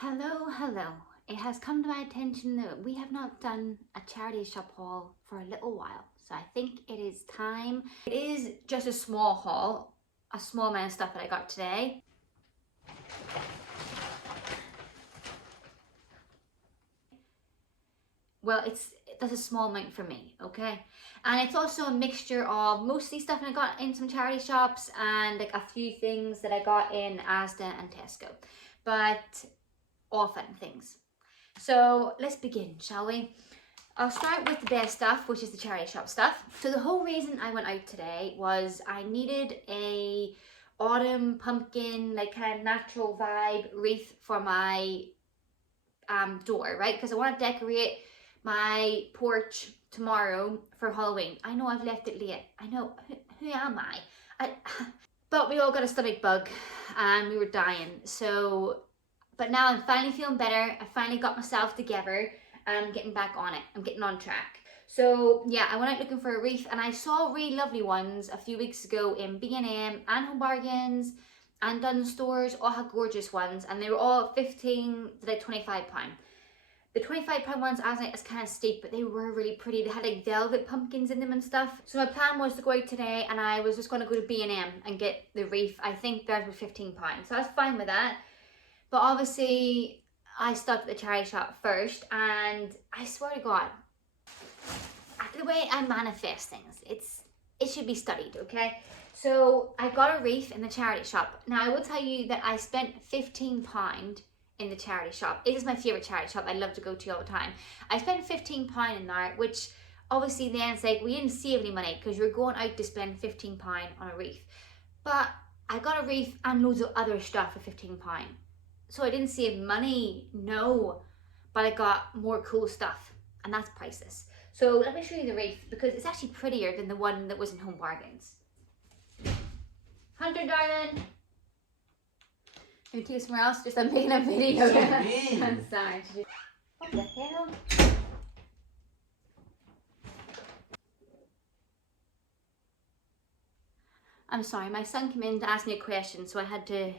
Hello. It has come to my attention that we have not done a charity shop haul for a little while. So I think it is time. It is just a small haul, a small amount of stuff that I got today. Well, that's a small amount for me, okay? And it's also a mixture of mostly stuff I got in some charity shops and like a few things that I got in Asda and Tesco. But all fun things. So let's begin, shall we? I'll start with the best stuff, which is the charity shop stuff. So the whole reason I went out today was I needed a autumn pumpkin, like kind of natural vibe wreath for my door, right? Because I want to decorate my porch tomorrow for Halloween. I know I've left it late. I know, who am I? But we all got a stomach bug and we were dying. But now I'm finally feeling better. I finally got myself together and I'm getting back on it. I'm getting on track. So yeah, I went out looking for a wreath and I saw really lovely ones a few weeks ago in B&M and Home Bargains and Dunnes stores. All had gorgeous ones and they were all 15 to like £25. The £25 ones, I was like, it's kind of steep, but they were really pretty. They had like velvet pumpkins in them and stuff. So my plan was to go out today and I was just going to go to B&M and get the wreath. I think theirs was £15. So I was fine with that. But obviously, I stopped at the charity shop first, and I swear to God, the way I manifest things, it should be studied, okay? So I got a wreath in the charity shop. Now I will tell you that I spent £15 in the charity shop. It is my favourite charity shop. I love to go to all the time. I spent £15 in there, which obviously then it's like we didn't save any money because you're going out to spend £15 on a wreath. But I got a wreath and loads of other stuff for £15. So I didn't save money, no, but I got more cool stuff and that's priceless. So let me show you the wreath because it's actually prettier than the one that was in Home Bargains. Hunter, darling. Can we take it somewhere else? Just I'm making a video. I'm sorry. What the hell? I'm sorry, my son came in to ask me a question, so I had to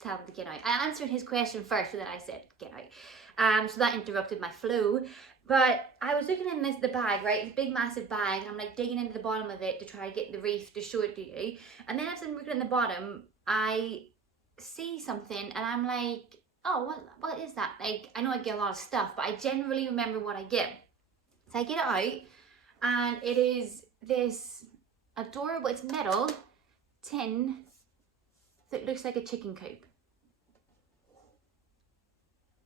tell him to get out. I answered his question first, and then I said, get out. So that interrupted my flow. But I was looking in the bag, right? It's a big, massive bag. And I'm like digging into the bottom of it to try to get the wreath to show it to you. And then as I'm looking in the bottom, I see something and I'm like, oh, what is that? Like, I know I get a lot of stuff, but I generally remember what I get. So I get it out and it is this adorable, it's metal, tin that looks like a chicken coop.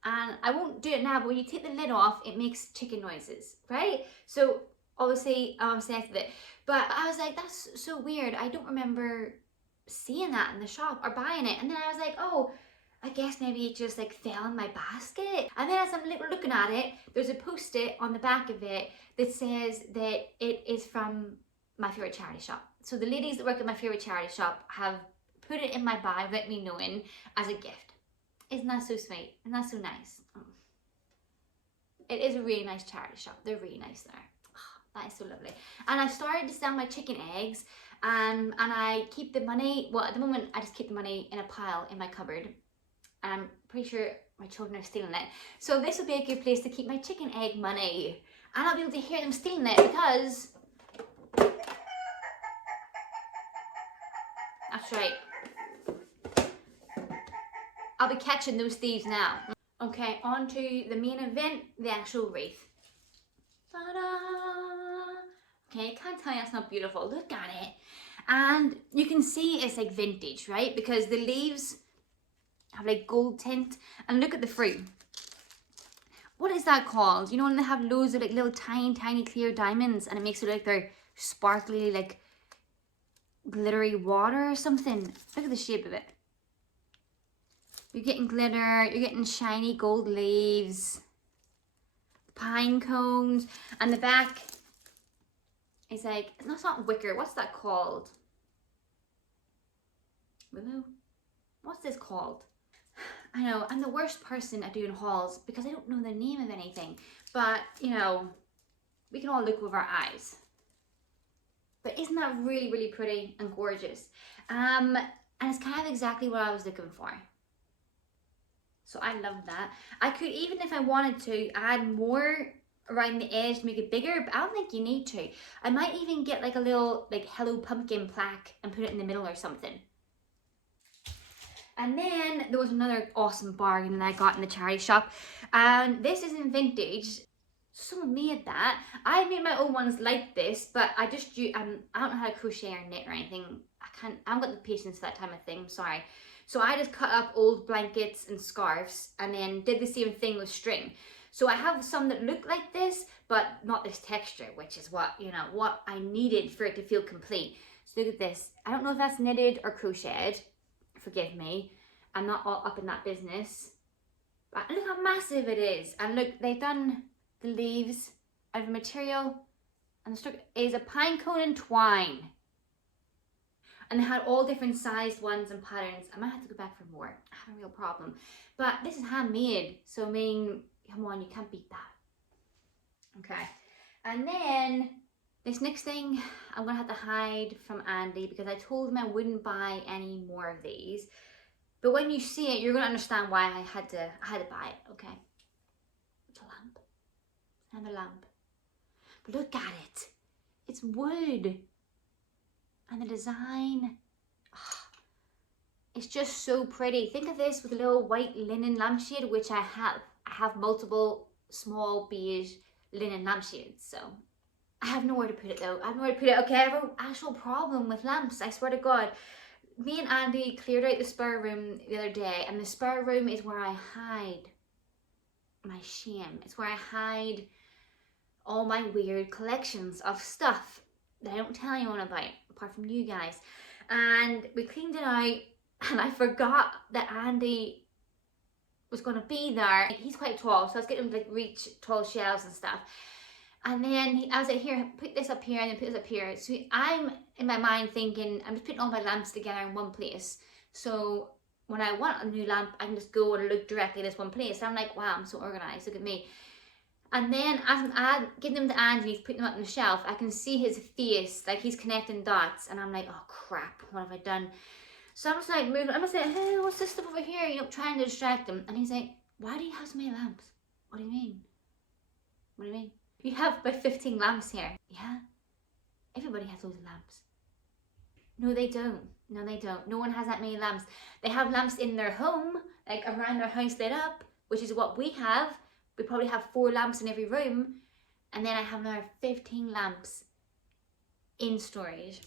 And I won't do it now, but when you take the lid off, it makes chicken noises, right? So obviously I'm obsessed with it. But I was like, that's so weird. I don't remember seeing that in the shop or buying it. And then I was like, oh, I guess maybe it just like fell in my basket. And then as I'm looking at it, there's a post-it on the back of it that says that it is from my favorite charity shop. So the ladies that work at my favorite charity shop have put it in my bag without me knowing as a gift. Isn't that so sweet? Isn't that so nice? It is a really nice charity shop. They're really nice there. Oh, that is so lovely. And I started to sell my chicken eggs and I keep the money, well at the moment I just keep the money in a pile in my cupboard. And I'm pretty sure my children are stealing it. So this will be a good place to keep my chicken egg money. And I'll be able to hear them stealing it because... That's right. I'll be catching those thieves now. Okay, on to the main event, the actual wreath. Ta-da! Okay, I can't tell you that's not beautiful. Look at it. And you can see it's like vintage, right? Because the leaves have like gold tint. And look at the fruit. What is that called? You know when they have loads of like little tiny clear diamonds and it makes it like they're sparkly, like glittery water or something. Look at the shape of it. You're getting glitter, you're getting shiny gold leaves, pine cones, and the back is like, no, it's not wicker, what's that called? Willow? What's this called? I know, I'm the worst person at doing hauls because I don't know the name of anything, but you know, we can all look with our eyes. But isn't that really, really pretty and gorgeous? And it's kind of exactly what I was looking for. So I love that. I could, even if I wanted to, add more around the edge to make it bigger, but I don't think you need to. I might even get like a little like Hello Pumpkin plaque and put it in the middle or something. And then there was another awesome bargain that I got in the charity shop. And this isn't vintage. Someone made that. I made my own ones like this, but I just I don't know how to crochet or knit or anything. I haven't got the patience for that type of thing, I'm sorry. So I just cut up old blankets and scarves and then did the same thing with string. So I have some that look like this, but not this texture, which is what, you know, what I needed for it to feel complete. So look at this. I don't know if that's knitted or crocheted. Forgive me. I'm not all up in that business. But look how massive it is. And look, they've done the leaves out of a material, and the structure is a pine cone and twine. And they had all different sized ones and patterns. I might have to go back for more. I have a real problem. But this is handmade, so I mean, come on, you can't beat that. Okay. And then this next thing I'm gonna have to hide from Andy because I told him I wouldn't buy any more of these. But when you see it, you're gonna understand why I had to buy it, okay? It's a lamp. Another lamp. But look at it. It's wood. And the design, it's just so pretty. Think of this with a little white linen lampshade, which I have. I have multiple small beige linen lampshades, so I have nowhere to put it though. I have nowhere to put it. Okay, I have an actual problem with lamps, I swear to God. Me and Andy cleared out the spare room the other day, and the spare room is where I hide my shame. It's where I hide all my weird collections of stuff that I don't tell anyone about, apart from you guys. And we cleaned it out, and I forgot that Andy was going to be there. He's quite tall, so I was getting him to like reach tall shelves and stuff. And then I was like, here, put this up here and then put this up here. So I'm in my mind thinking, I'm just putting all my lamps together in one place. So when I want a new lamp, I can just go and look directly at this one place. So I'm like, wow, I'm so organized, look at me. And then as I'm giving them to Andy, he's putting them up on the shelf, I can see his face, like he's connecting dots. And I'm like, oh crap, what have I done? So I'm just like moving, I'm just like, hey, what's this stuff over here? You know, trying to distract him. And he's like, why do you have so many lamps? What do you mean? What do you mean? You have about 15 lamps here. Yeah? Everybody has loads of lamps. No, they don't. No, they don't. No one has that many lamps. They have lamps in their home, like around their house lit up, which is what we have. We probably have 4 lamps in every room. And then I have another 15 lamps in storage.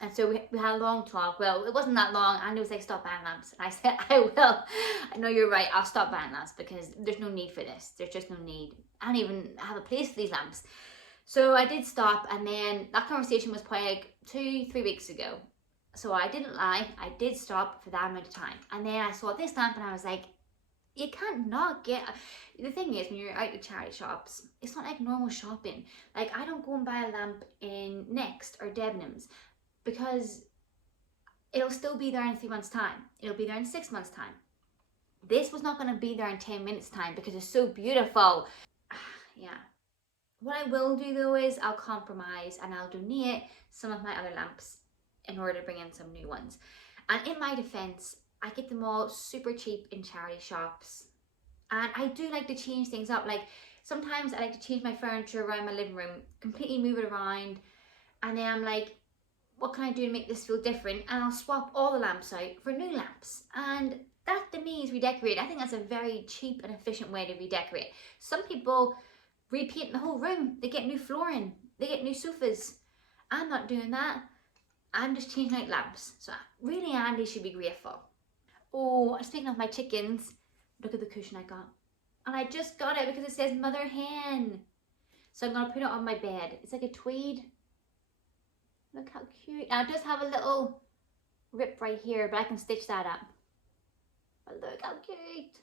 And so we had a long talk. Well, it wasn't that long. Andy was like, stop buying lamps. And I said, I will. I know you're right. I'll stop buying lamps because there's no need for this. There's just no need. I don't even have a place for these lamps. So I did stop, and then that conversation was probably like 2-3 weeks ago. So I didn't lie. I did stop for that amount of time. And then I saw this lamp and I was like, you can't not get... The thing is, when you're out at charity shops, it's not like normal shopping. Like, I don't go and buy a lamp in Next or Debenhams, because it'll still be there in 3 months' time. It'll be there in 6 months' time. This was not going to be there in 10 minutes' time because it's so beautiful. Yeah. What I will do though is I'll compromise and I'll donate some of my other lamps in order to bring in some new ones. And in my defense, I get them all super cheap in charity shops. And I do like to change things up. Like sometimes I like to change my furniture around my living room, completely move it around. And then I'm like, what can I do to make this feel different? And I'll swap all the lamps out for new lamps. And that to me is redecorate. I think that's a very cheap and efficient way to redecorate. Some people repaint the whole room. They get new flooring. They get new sofas. I'm not doing that. I'm just changing out lamps. So really, Andy should be grateful. Oh, speaking of my chickens, look at the cushion I got. And I just got it because it says Mother Hen. So I'm going to put it on my bed. It's like a tweed. Look how cute. And it does have a little rip right here, but I can stitch that up. But look how cute.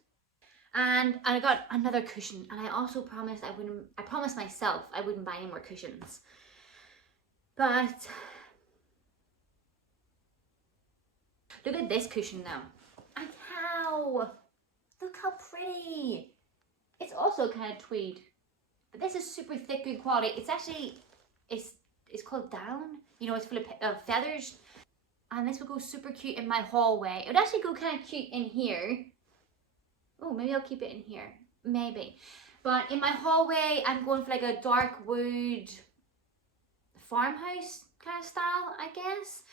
And I got another cushion, and I also promised I promised myself I wouldn't buy any more cushions. But look at this cushion now. And how? Look how pretty. It's also kind of tweed, but this is super thick, good quality. It's actually, it's called down. You know, it's full of feathers. And this would go super cute in my hallway. It would actually go kind of cute in here. Oh, maybe I'll keep it in here. Maybe. But in my hallway, I'm going for like a dark wood farmhouse kind of style, I guess.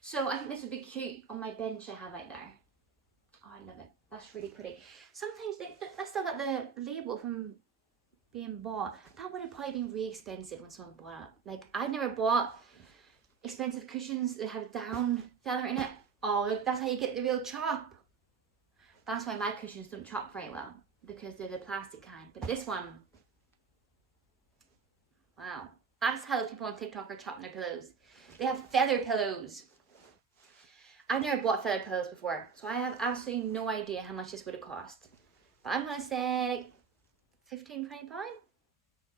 So I think this would be cute on my bench I have out there. Oh, I love it. That's really pretty. Sometimes I still got the label from being bought. That would have probably been really expensive when someone bought it. Like, I never bought expensive cushions that have down feather in it. Oh, look, that's how you get the real chop. That's why my cushions don't chop very well, because they're the plastic kind. But this one, wow. That's how the people on TikTok are chopping their pillows. They have feather pillows. I've never bought feather pillows before, so I have absolutely no idea how much this would have cost. But I'm gonna say like 15, 20 pounds.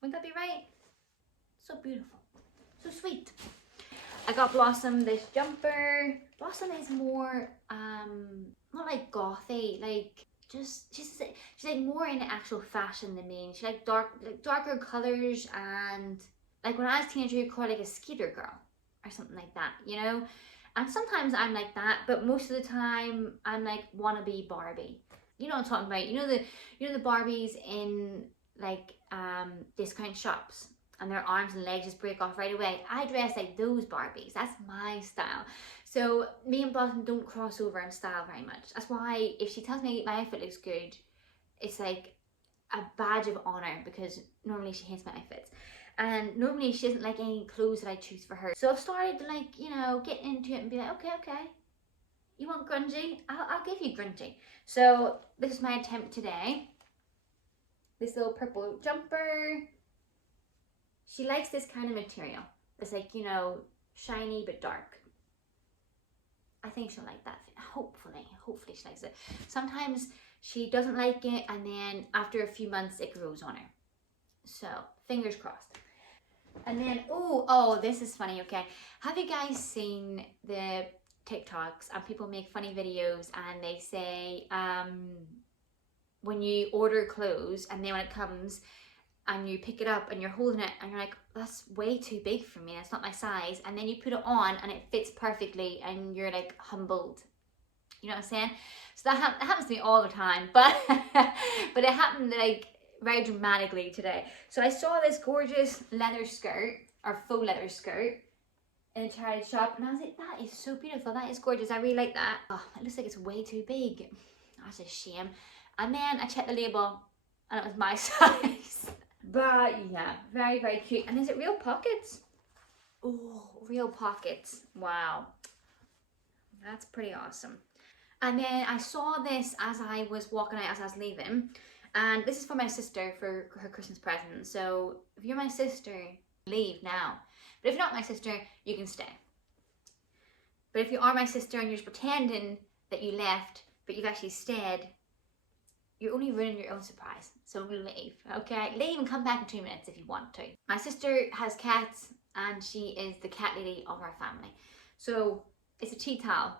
Wouldn't that be right? So beautiful, so sweet. I got Blossom this jumper. Blossom is more, not like gothy, like she's like more into actual fashion than me. She like darker colors, and like when I was a teenager, you call it like a skater girl or something like that, you know? And sometimes I'm like that, but most of the time I'm like wannabe Barbie. You know what I'm talking about? You know the Barbies in like discount shops, and their arms and legs just break off right away. I dress like those Barbies. That's my style. So me and Blossom don't cross over in style very much. That's why if she tells me my outfit looks good, it's like a badge of honor, because normally she hates my outfits. And normally she doesn't like any clothes that I choose for her. So I've started to like, you know, get into it and be like, okay, you want grungy? I'll give you grungy. So this is my attempt today. This little purple jumper. She likes this kind of material. It's like, you know, shiny but dark. I think she'll like that. Hopefully she likes it. Sometimes she doesn't like it, and then after a few months it grows on her. So fingers crossed. And then, oh, this is funny, okay? Have you guys seen the TikToks and people make funny videos and they say, when you order clothes and then when it comes and you pick it up and you're holding it and you're like, that's way too big for me, that's not my size. And then you put it on and it fits perfectly and you're like humbled. You know what I'm saying? So that happens to me all the time, but but it happened like very dramatically today. So I saw this gorgeous leather skirt, or faux leather skirt, in a charity shop, and I was like, that is so beautiful, that is gorgeous, I really like that. Oh, it looks like it's way too big. That's a shame. And then I checked the label and it was my size. But yeah, very, very cute. And is it real pockets? Oh, real pockets. Wow. That's pretty awesome. And then I saw this as I was walking out, as I was leaving. And this is for my sister for her Christmas present. So if you're my sister, leave now. But if you're not my sister, you can stay. But if you are my sister and you're just pretending that you left, but you've actually stayed, you're only ruining your own surprise. So leave, okay? Leave and come back in 2 minutes if you want to. My sister has cats and she is the cat lady of our family. So it's a tea towel.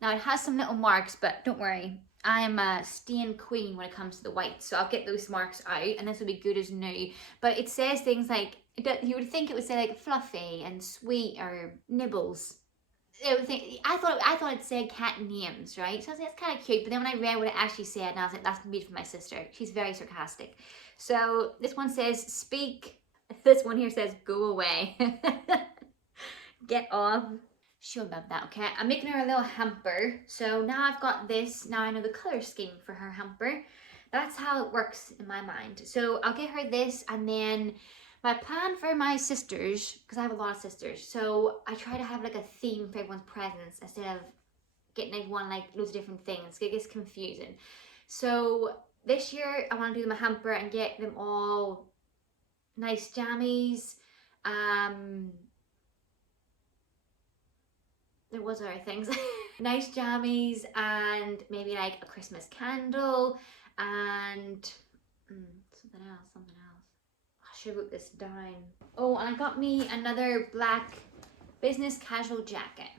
Now it has some little marks, but don't worry. I'm a stain queen when it comes to the white, so I'll get those marks out and this will be good as new. But it says things like, you would think it would say like fluffy and sweet or nibbles. I thought it said cat names, right? So I was like, that's kind of cute. But then when I read what it actually said, and I was like, that's made for my sister. She's very sarcastic. So this one says speak. This one here says go away. Get off. She'll love that, okay? I'm making her a little hamper. So now I've got this. Now I know the color scheme for her hamper. That's how it works in my mind. So I'll get her this, and then my plan for my sisters, because I have a lot of sisters, so I try to have like a theme for everyone's presents instead of getting everyone like loads of different things. It gets confusing. So this year I want to do them a hamper and get them all nice jammies. There was other things. Nice jammies, and maybe like a Christmas candle, and something else. I should have wrote this down. Oh, and I got me another black business casual jacket.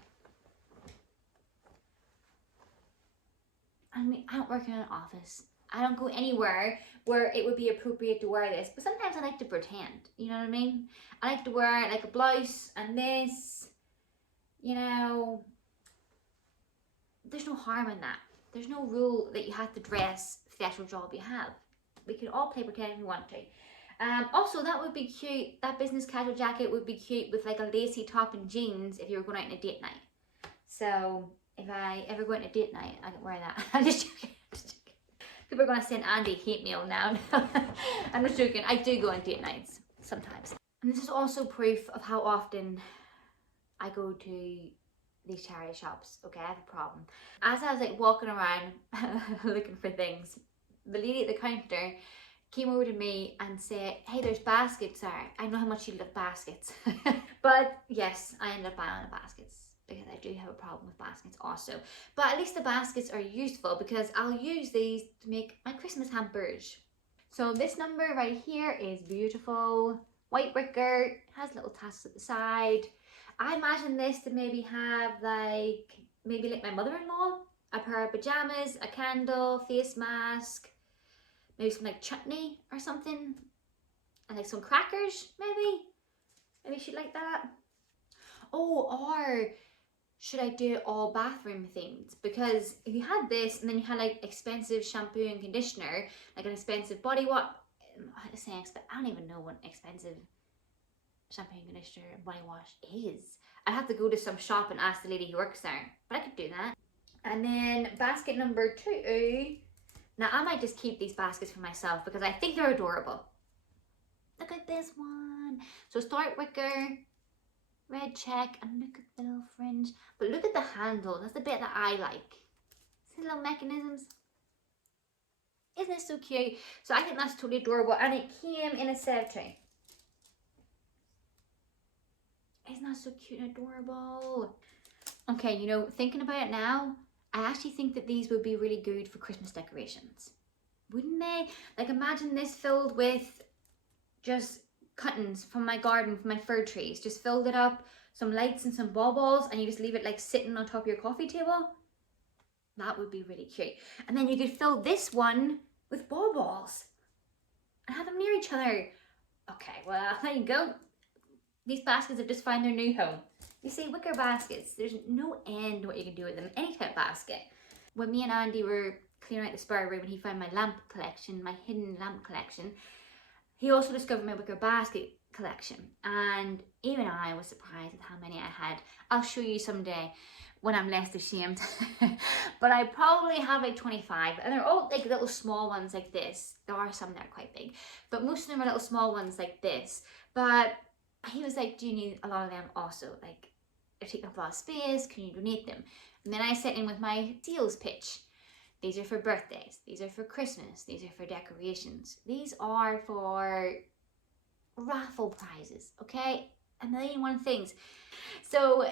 I mean, I don't work in an office. I don't go anywhere where it would be appropriate to wear this, but sometimes I like to pretend, you know what I mean? I like to wear like a blouse and this, you know, there's no harm in that. There's no rule that you have to dress for the actual job you have. We can all play pretend if we want to. Also, that would be cute. That business casual jacket would be cute with like a lacy top and jeans if you were going out on a date night. So if I ever go out on a date night, I can wear that. I'm just joking. People are going to send Andy hate mail now. I'm just joking. I do go on date nights sometimes. And this is also proof of how often I go to these charity shops. Okay, I have a problem. As I was like walking around looking for things, the lady at the counter came over to me and said, hey, there's baskets there. I know how much you love baskets. But yes, I ended up buying the baskets because I do have a problem with baskets also. But at least the baskets are useful because I'll use these to make my Christmas hampers. So this number right here is beautiful. White wicker, has little tassels at the side. I imagine this to maybe have maybe like my mother-in-law, a pair of pajamas, a candle, face mask, maybe some like chutney or something, and like some crackers maybe. Maybe she'd like that. Oh, or should I do it all bathroom themed? Because if you had this and then you had like expensive shampoo and conditioner, like an expensive body wash, I don't even know what expensive shampoo and conditioner and body wash is. I'd have to go to some shop and ask the lady who works there, but I could do that. And then basket number 2. Now I might just keep these baskets for myself because I think they're adorable. Look at this one. So start wicker, red check, and look at the little fringe. But look at the handle. That's the bit that I like. See the little mechanisms? Isn't it so cute? So I think that's totally adorable, and it came in a set of 2. Isn't that so cute and adorable? Okay, you know, thinking about it now, I actually think that these would be really good for Christmas decorations. Wouldn't they? Like imagine this filled with just cuttings from my garden, from my fir trees. Just filled it up, some lights and some baubles, and you just leave it like sitting on top of your coffee table. That would be really cute. And then you could fill this one with baubles and have them near each other. Okay, well, there you go. These baskets have just found their new home. You see, wicker baskets, there's no end to what you can do with them. Any type of basket. When me and Andy were clearing out the spare room and he found my lamp collection, my hidden lamp collection, he also discovered my wicker basket collection. And even I was surprised at how many I had. I'll show you someday when I'm less ashamed. But I probably have like 25. And they're all like little small ones like this. There are some that are quite big. But most of them are little small ones like this. But he was like, do you need a lot of them also? Like, they're taking up a lot of space. Can you donate them? And then I set in with my sales pitch. These are for birthdays. These are for Christmas. These are for decorations. These are for raffle prizes, okay? A million and one things. So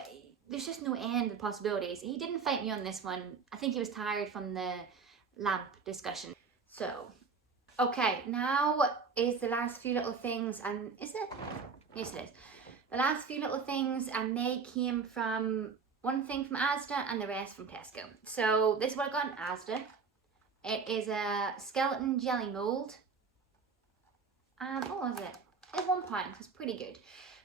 there's just no end of possibilities. He didn't fight me on this one. I think he was tired from the lamp discussion. So, okay, now is the last few little things, and is it? Yes, it is. The last few little things, and they came from one thing from Asda and the rest from Tesco. So this is what I got in Asda. It is a skeleton jelly mold. What was it? It's £1, so it's pretty good.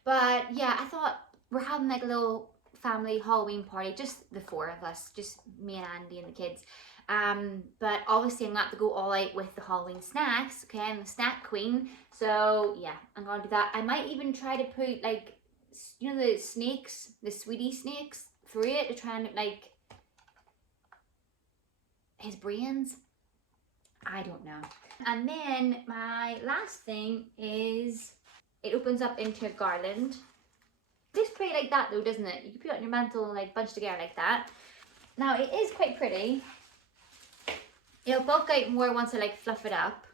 But yeah, I thought we're having like a little family Halloween party, just the 4 of us, just me and Andy and the kids. But obviously I'm going to have to go all out with the Halloween snacks, okay? I'm the snack queen. So yeah, I'm going to do that. I might even try to put like, you know, the snakes, the sweetie snakes through it to try and look like his brains. I don't know. And then my last thing is it opens up into a garland. It's pretty like that though, doesn't it? You can put it on your mantle and like bunch together like that. Now it is quite pretty. It'll bulk out more once I like fluff it up.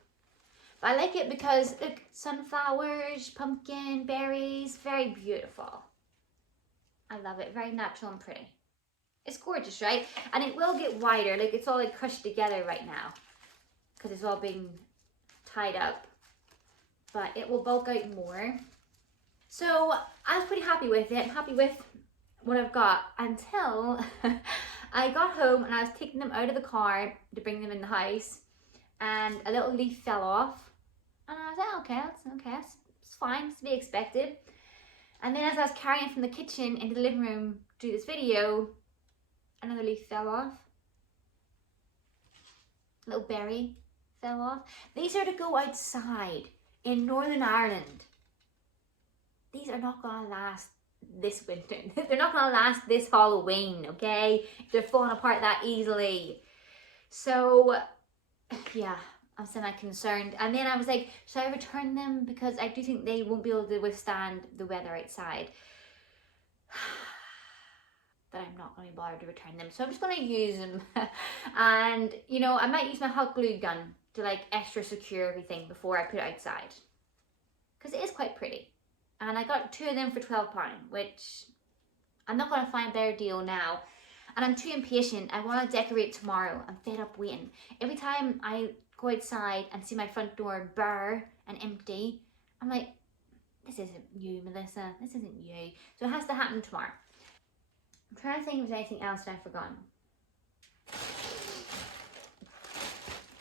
But I like it because look, sunflowers, pumpkin, berries, very beautiful. I love it, very natural and pretty. It's gorgeous, right? And it will get wider, like it's all like crushed together right now because it's all being tied up. But it will bulk out more. So I was pretty happy with it. I'm happy with what I've got until I got home and I was taking them out of the car to bring them in the house and a little leaf fell off. And I was like, okay, it's fine, it's to be expected. And then as I was carrying it from the kitchen into the living room to do this video, another leaf fell off. little berry fell off. These are to go outside in Northern Ireland. These are not gonna last this winter. They're not gonna last this Halloween, okay? They're falling apart that easily. So, yeah, I'm semi-concerned. And then I was like, should I return them? Because I do think they won't be able to withstand the weather outside. That I'm not going to be bothered to return them. So I'm just going to use them. And, you know, I might use my hot glue gun to like extra secure everything before I put it outside. Because it is quite pretty. And I got 2 of them for £12, which I'm not going to find a better deal now. And I'm too impatient. I want to decorate tomorrow. I'm fed up waiting. Every time I go outside and see my front door bare and empty, I'm like, this isn't you, Melissa. This isn't you. So it has to happen tomorrow. I'm trying to think if there's anything else that I've forgotten.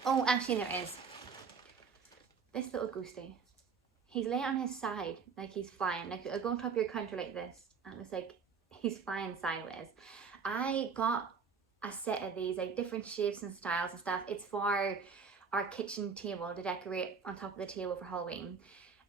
Oh, actually there is. This little ghostie. He's laying on his side like he's flying. Like, I go on top of your counter like this, and it's like he's flying sideways. I got a set of these, like different shapes and styles and stuff. It's for our kitchen table to decorate on top of the table for Halloween.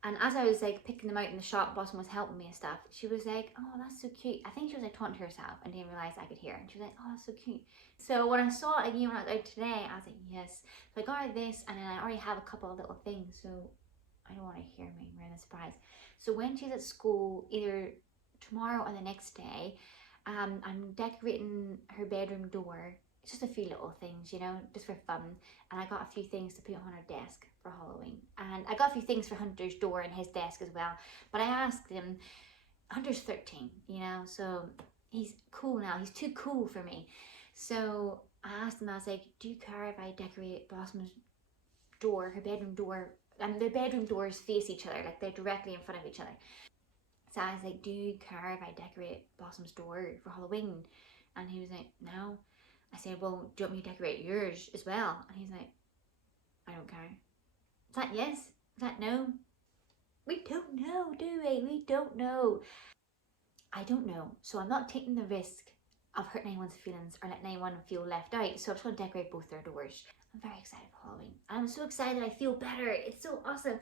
And as I was like picking them out in the shop, Blossom was helping me and stuff. She was like, oh, that's so cute. I think she was like talking to herself and didn't realize I could hear. And she was like, oh, that's so cute. So when I saw it again when I was out today, I was like, yes. So I got her this, and then I already have a couple of little things. So I don't want to hear me ruin the surprise. So when she's at school, either tomorrow or the next day, I'm decorating her bedroom door. It's just a few little things, you know, just for fun. And I got a few things to put on her desk for Halloween. And I got a few things for Hunter's door and his desk as well. But I asked him, Hunter's 13, you know, so he's cool now. He's too cool for me. So I asked him, I was like, do you care if I decorate Blossom's door, her bedroom door? And their bedroom doors face each other, like they're directly in front of each other. So I was like, do you care if I decorate Blossom's door for Halloween? And he was like, no. I said, well, do you want me to decorate yours as well? And he's like, I don't care. Is that yes? Is that no? We don't know, do we? We don't know. I don't know. So I'm not taking the risk of hurting anyone's feelings or letting anyone feel left out. So I'm just going to decorate both their doors. I'm very excited for Halloween. I'm so excited I feel better. It's so awesome.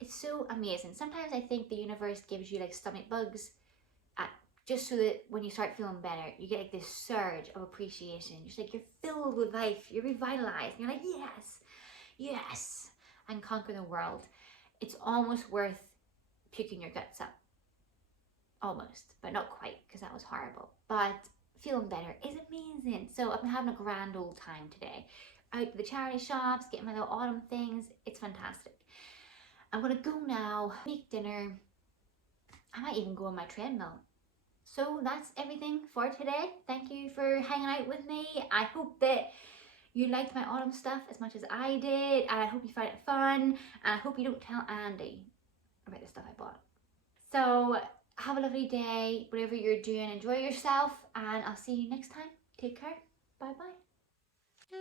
It's so amazing. Sometimes I think the universe gives you like stomach bugs just so that when you start feeling better, you get like this surge of appreciation. Just like you're filled with life, you're revitalized, and you're like, yes, yes, and conquer the world. It's almost worth puking your guts up. Almost, but not quite, because that was horrible. But feeling better is amazing. So I'm having a grand old time today. Out to the charity shops, getting my little autumn things. It's fantastic. I'm gonna go now, make dinner. I might even go on my treadmill. So that's everything for today. Thank you for hanging out with me. I hope that you liked my autumn stuff as much as I did. And I hope you find it fun. And I hope you don't tell Andy about the stuff I bought. So have a lovely day. Whatever you're doing, enjoy yourself. And I'll see you next time. Take care. Bye bye.